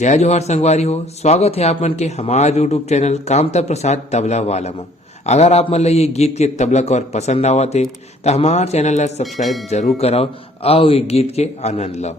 जय जोहार संगवारी हो। स्वागत है आप मन के हमारे यूट्यूब चैनल कामता प्रसाद तबला वाला में। अगर आप मन ला ये गीत के तबला कवर पसंद आवत है तो हमारे चैनल ला सब्सक्राइब जरूर कराओ और ये गीत के आनंद लो।